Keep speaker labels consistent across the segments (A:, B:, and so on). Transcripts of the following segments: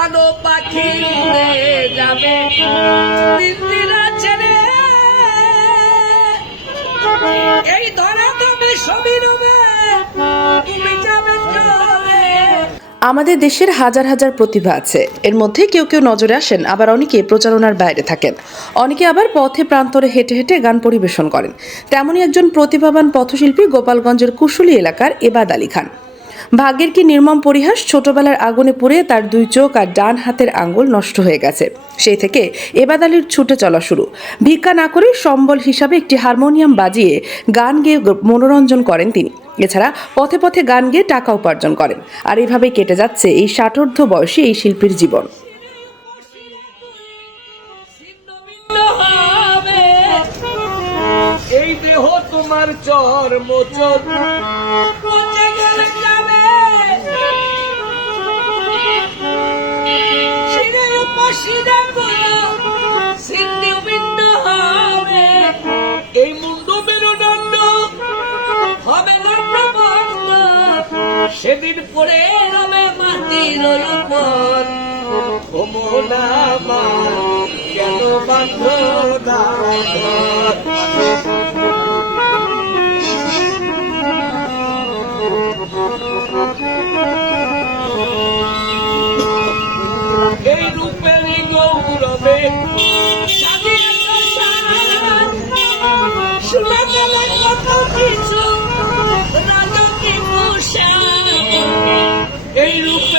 A: কেন পাখি উড়ে যাবে। এই ধরে তুমি তুমি যাবে
B: আমাদের দেশের হাজার হাজার প্রতিভা আছে। এর মধ্যে কেউ কেউ নজরে আসেন, আবার অনেকে প্রচারণার বাইরে থাকেন। অনেকে আবার পথে প্রান্তরে হেঁটে হেঁটে গান পরিবেশন করেন। তেমনই একজন প্রতিভাবান পথশিল্পী গোপালগঞ্জের কুশুলি এলাকার এবাদ আলী খান। ভাগ্যের কি নির্মম পরিহাস? ছোটবেলার আগুনে পুড়ে তার দুই চোখ আর ডান হাতের আঙ্গুল নষ্ট হয়ে গেছে। সেই থেকে এবাদ আলীর ছুটে চলা শুরু। ভিক্ষা না করে সম্বল হিসাবে একটি হারমোনিয়াম বাজিয়ে গান গেয়ে মনোরঞ্জন করেন তিনি। এছাড়া পথে পথে গান গেয়ে টাকা উপার্জন করেন। আর এইভাবেই কেটে যাচ্ছে এই ষাটোর্ধ বয়সী এই শিল্পীর জীবন।
A: চর মোচন হবে। এই হবে সেদিন পরে রবে মাটির উপর কমলা কেন বান্ধ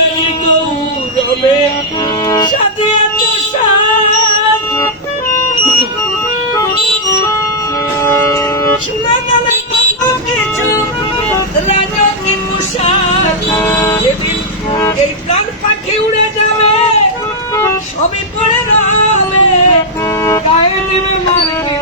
A: রূপের গৌরবে স্বাধীনতা সার শোনা গেল কিছু পাখি উড়ে যাবে সবই পড়ে রবে গায়ে দেবে কেন